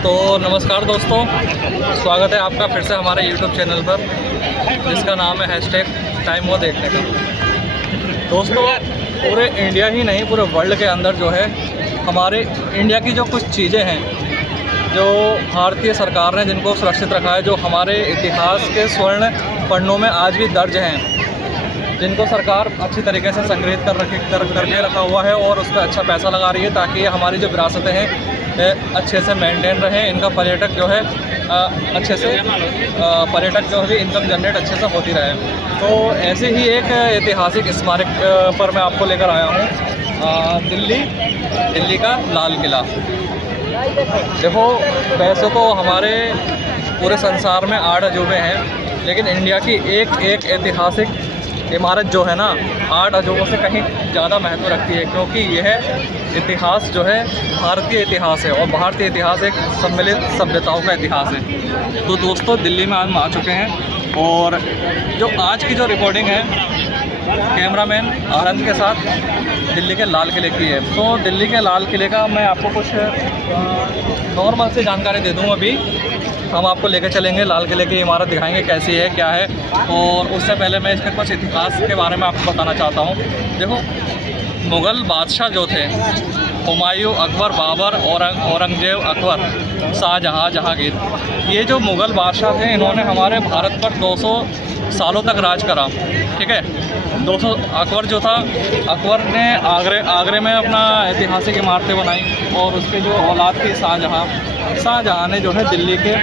तो नमस्कार दोस्तों, स्वागत है आपका फिर से हमारे YouTube चैनल पर, जिसका नाम है #टाइम वो देखने का। दोस्तों, पूरे इंडिया ही नहीं पूरे वर्ल्ड के अंदर जो है हमारे इंडिया की जो कुछ चीज़ें हैं जो भारतीय सरकार ने जिनको सुरक्षित रखा है, जो हमारे इतिहास के स्वर्ण पन्नों में आज भी दर्ज हैं, जिनको सरकार अच्छी तरीके से संग्रहित करके रखा हुआ है और उस पर अच्छा पैसा लगा रही है ताकि हमारी जो विरासतें हैं अच्छे से मेंटेन रहें। इनका पर्यटक जो है अच्छे से पर्यटक जो है इनकम जनरेट अच्छे से होती रहे। तो ऐसे ही एक ऐतिहासिक स्मारक पर मैं आपको लेकर आया हूँ, दिल्ली का लाल किला। देखो, वैसे तो हमारे पूरे संसार में 8 अजूबे हैं, लेकिन इंडिया की एक ऐतिहासिक इमारत जो है ना 8 अजूबों से कहीं ज़्यादा महत्व रखती है, क्योंकि यह इतिहास जो है भारतीय इतिहास है और भारतीय इतिहास एक सम्मिलित सभ्यताओं का इतिहास है। तो दोस्तों, दिल्ली में आज हम आ चुके हैं और जो आज की जो रिकॉर्डिंग है कैमरामैन आनंद के साथ दिल्ली के लाल किले की है। तो दिल्ली के लाल किले का मैं आपको कुछ नॉर्मल से जानकारी दे दूँ। अभी हम आपको लेकर चलेंगे, लाल किले की इमारत दिखाएंगे कैसी है क्या है, और उससे पहले मैं इसके कुछ इतिहास के बारे में आपको बताना चाहता हूँ। देखो, मुग़ल बादशाह जो थे हुमायूं, अकबर, बाबर, औरंगज़ेब, अकबर, शाहजहाँ, जहांगीर, ये जो मुग़ल बादशाह थे इन्होंने हमारे भारत पर 200 सालों तक राज करा। ठीक है, 200 अकबर जो था, अकबर ने आगरे में अपना ऐतिहासिक इमारतें बनाई और उसके जो औलाद थी शाहजहाँ ने जो है दिल्ली के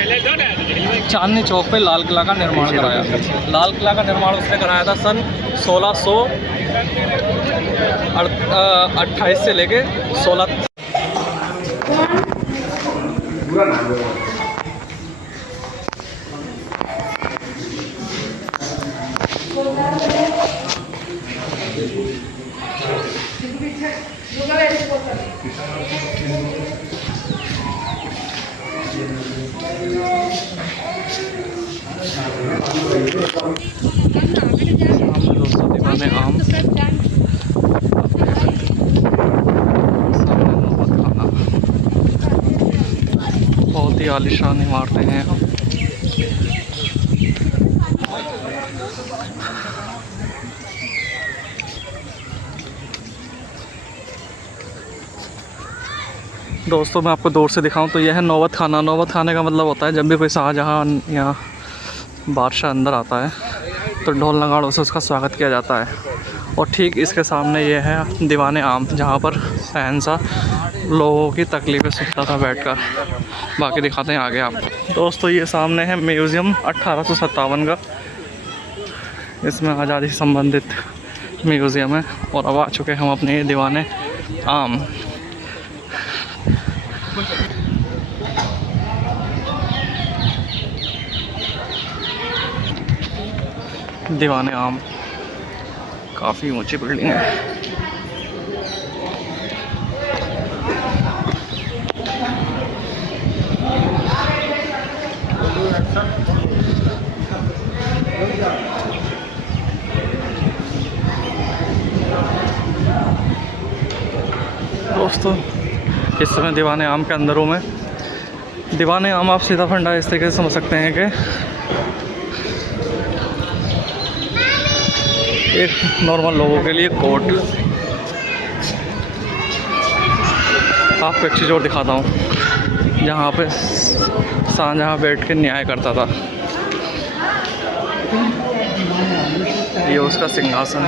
चांदनी चौक पे लाल किला का निर्माण कराया। लाल किला का निर्माण उसने कराया था सन 1628 से लेके 16। दोस्तों, दीवाने आम बहुत ही आलीशान इमारतें हैं। दोस्तों, मैं आपको दूर से दिखाऊं तो यह है नौबत खाना। नौबत खाने का मतलब होता है जब भी कोई शाहजहाँ या बादशाह अंदर आता है तो ढोल नगाड़ों से उसका स्वागत किया जाता है। और ठीक इसके सामने ये है दीवाने आम, जहाँ पर शहंशाह लोगों की तकलीफ़ें सुनता था बैठकर। बाकी दिखाते हैं आगे आपको। दोस्तों, ये सामने है म्यूज़ियम 1857 का। इसमें आज़ादी से संबंधित म्यूज़ियम है। और अब आ चुके हम अपने दीवाने आम। दीवाने आम काफ़ी ऊंची बिल्डिंग है। दोस्तों, इस समय दीवाने आम के अंदर हूँ मैं। दीवाने आम आप सीधा फंडा इस तरीके से समझ सकते हैं कि एक नॉर्मल लोगों के लिए कोर्ट। आपको एक चीज़ और दिखाता हूँ, जहाँ पे शाहजहाँ बैठ के न्याय करता था। ये उसका सिंहासन।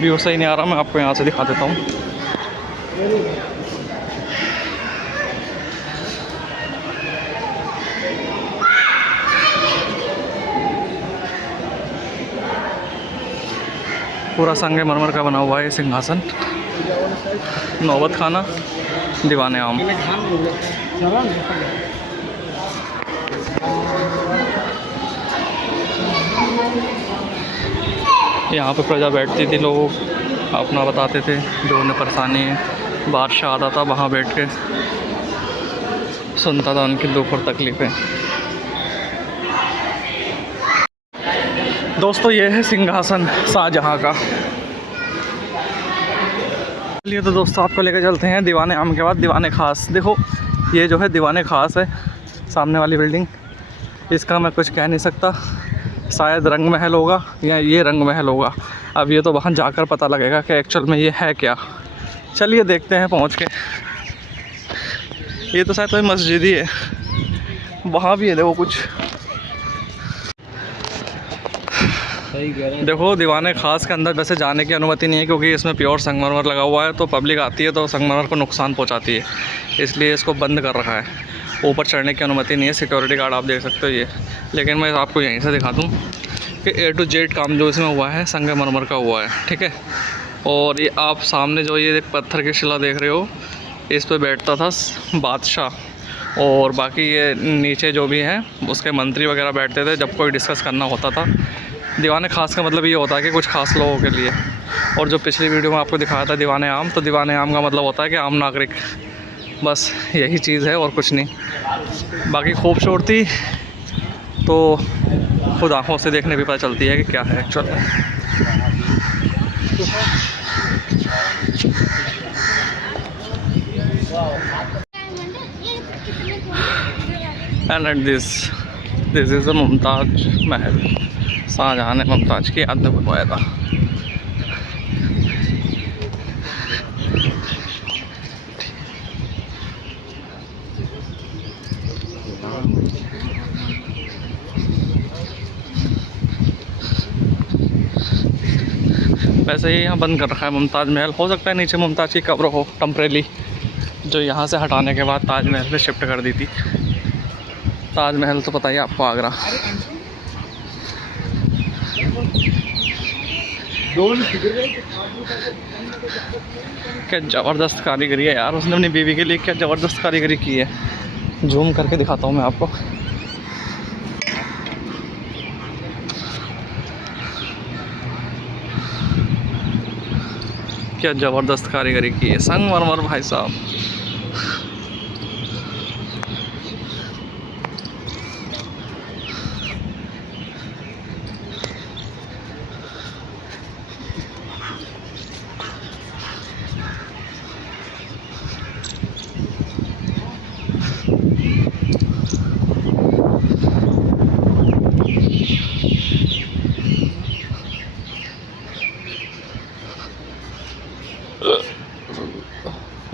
व्यू सही नहीं आ रहा, मैं आपको यहाँ से दिखा देता हूँ। पूरा संगमरमर का बना हुआ है सिंहासन। नौबत खाना, दीवाने आम। यहाँ पे प्रजा बैठती थी, लोग अपना बताते थे जो उन्हें परेशानी है। बादशाह आता था, वहाँ बैठ के सुनता था उनकी दुख और तकलीफ़ें। दोस्तों ये है सिंहासन शाहजहाँ का। चलिए तो दोस्तों आपको लेकर चलते हैं दीवाने आम के बाद दीवाने खास। देखो ये जो है दीवाने खास है, सामने वाली बिल्डिंग, इसका मैं कुछ कह नहीं सकता, शायद रंग महल होगा या ये रंग महल होगा। अब ये तो वहाँ जाकर पता लगेगा कि एक्चुअल में ये है क्या। चलिए देखते हैं पहुँच के। ये तो शायद कोई मस्जिद ही है, वहाँ भी है देखो कुछ। देखो दीवाने खास के अंदर वैसे जाने की अनुमति नहीं है, क्योंकि इसमें प्योर संगमरमर लगा हुआ है, तो पब्लिक आती है तो संगमरमर को नुकसान पहुंचाती है, इसलिए इसको बंद कर रखा है। ऊपर चढ़ने की अनुमति नहीं है, सिक्योरिटी गार्ड आप देख सकते हो ये। लेकिन मैं आपको यहीं से दिखा दूँ कि A to Z काम जो इसमें हुआ है संगमरमर का हुआ है, ठीक है। और ये आप सामने जो ये एक पत्थर की शिला देख रहे हो, इस पर बैठता था बादशाह, और बाकी ये नीचे जो भी हैं उसके मंत्री वगैरह बैठते थे जब कोई डिस्कस करना होता था। दीवाने खास का मतलब ये होता है कि कुछ खास लोगों के लिए। और जो पिछली वीडियो में आपको दिखाया था दीवाने आम, तो दीवाने आम का मतलब होता है कि आम नागरिक, बस यही चीज़ है और कुछ नहीं। बाकी खूबसूरती तो खुद आँखों से देखने भी पता चलती है कि क्या है एक्चुअल में। And this is a Mumtaz महल। शाहजहाँ ने मुमताज़ की याद में बनवाया था। वैसे ही यहाँ बंद कर रखा है मुमताज़ महल। हो सकता है नीचे मुमताज़ की कब्र हो टेम्परेरी, जो यहाँ से हटाने के बाद ताजमहल में शिफ्ट कर दी थी। ताजमहल तो पता ही आपको आगरा। क्या ज़बरदस्त कारीगरी है यार, उसने अपनी बीवी के लिए क्या ज़बरदस्त कारीगरी की है। जूम करके दिखाता हूँ मैं आपको। क्या ज़बरदस्त कारीगरी की है, संगमरमर भाई साहब।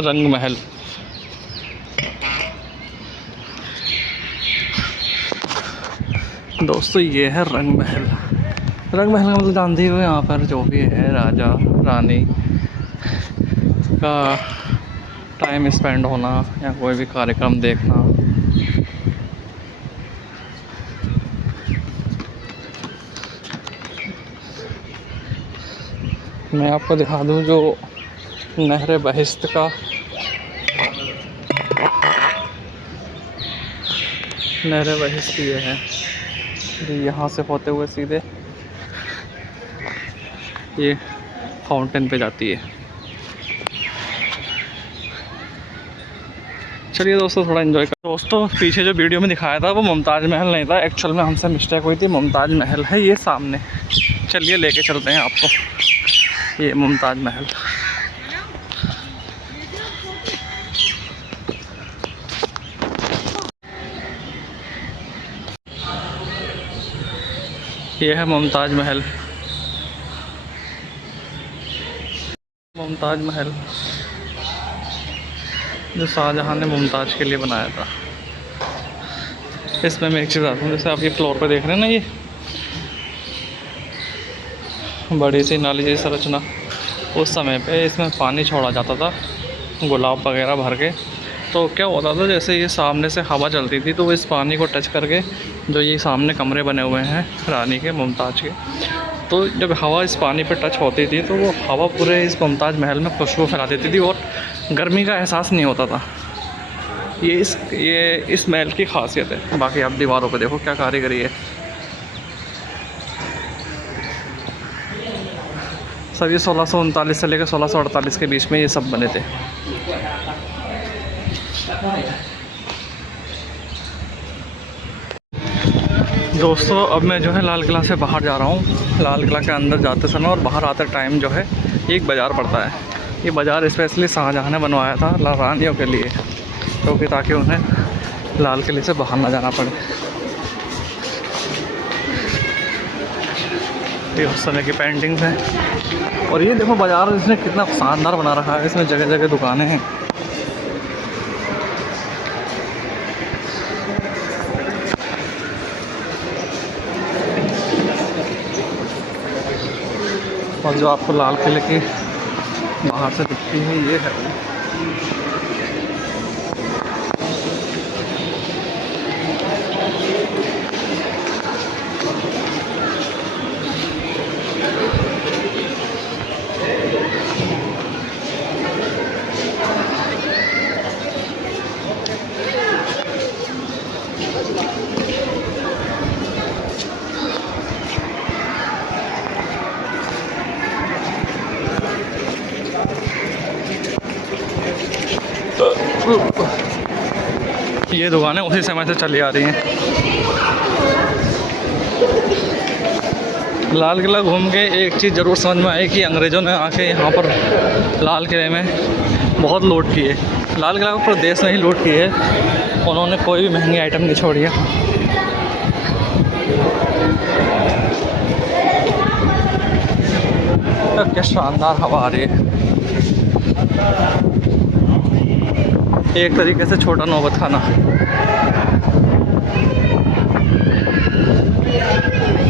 रंग महल। दोस्तों ये है रंग महल। रंग महल का मतलब जानते हो, यहाँ पर जो भी है राजा रानी का टाइम स्पेंड होना या कोई भी कार्यक्रम देखना। मैं आपको दिखा दूँ जो नहर बहिश्त का नहर बहिश्त ये है, यहाँ से होते हुए सीधे ये फाउंटेन पे जाती है। चलिए दोस्तों थोड़ा एंजॉय कर। दोस्तों पीछे जो वीडियो में दिखाया था वो मुमताज़ महल नहीं था, एक्चुअल में हमसे मिस्टेक हुई थी, मुमताज़ महल है ये सामने। चलिए लेके चलते हैं आपको, ये मुमताज़ महल। ये है मुमताज़ महल। मुमताज़ महल जो शाहजहाँ ने मुमताज़ के लिए बनाया था। इसमें मैं एक चीज़ आता हूँ, जैसे आप ये फ्लोर पे देख रहे हैं ना, ये बड़ी सी नाली जैसी संरचना, उस समय पे इसमें पानी छोड़ा जाता था गुलाब वगैरह भर के। तो क्या होता था, जैसे ये सामने से हवा चलती थी तो वो इस पानी को टच करके, जो ये सामने कमरे बने हुए हैं रानी के मुमताज़ के, तो जब हवा इस पानी पे टच होती थी तो वो हवा पूरे इस मुमताज़ महल में खुशबू फैला देती थी और गर्मी का एहसास नहीं होता था। ये इस महल की खासियत है। बाकी आप दीवारों पे देखो क्या कारीगरी है। सब ये 1639 से लेकर 1648 के बीच में ये सब बने थे। दोस्तों अब मैं जो है लाल किला से बाहर जा रहा हूँ। लाल किला के अंदर जाते समय और बाहर आते टाइम जो है एक बाज़ार पड़ता है, ये बाज़ार स्पेशली शाहजहाँ ने बनवाया था रानियों के लिए, क्योंकि ताकि उन्हें लाल किले से बाहर ना जाना पड़े। ये उस समय की पेंटिंग्स हैं। और ये देखो बाज़ार इसने कितना शानदार बना रखा है, इसमें जगह जगह दुकानें हैं। और जो आपको लाल किले की बाहर से दिखती है ये है ये दुकानें उसी समय से चली आ रही हैं। लाल किला घूम के एक चीज़ ज़रूर समझ में आई कि अंग्रेज़ों ने आके यहाँ पर लाल किले में बहुत लूट की है। लाल किला को पूरे देश में ही लूट की है, उन्होंने कोई भी महंगी आइटम नहीं छोड़ी है। क्या शानदार हवा आ रही है। एक तरीके से छोटा नौबत खाना।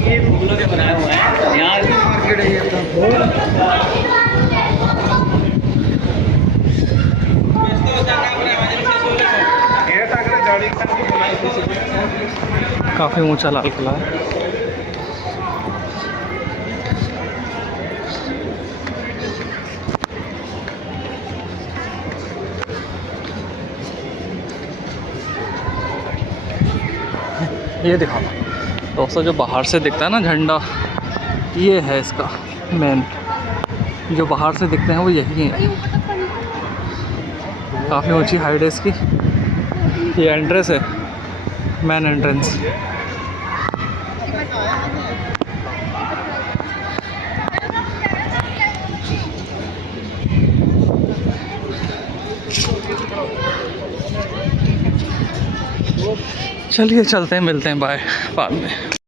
ये फूलों के बनाए हुए हैं, यहाँ की मार्केट है ये काफ़ी ऊंचा लाल किला है। ये दिखाओ दोस्तों, जो बाहर से दिखता है ना झंडा, ये है इसका मेन। जो बाहर से दिखते हैं वो यही है। काफ़ी ऊंची हाइट है इसकी। ये एंट्रेंस है, मेन एंट्रेंस। चलिए चलते हैं, मिलते हैं, बाय बाद में।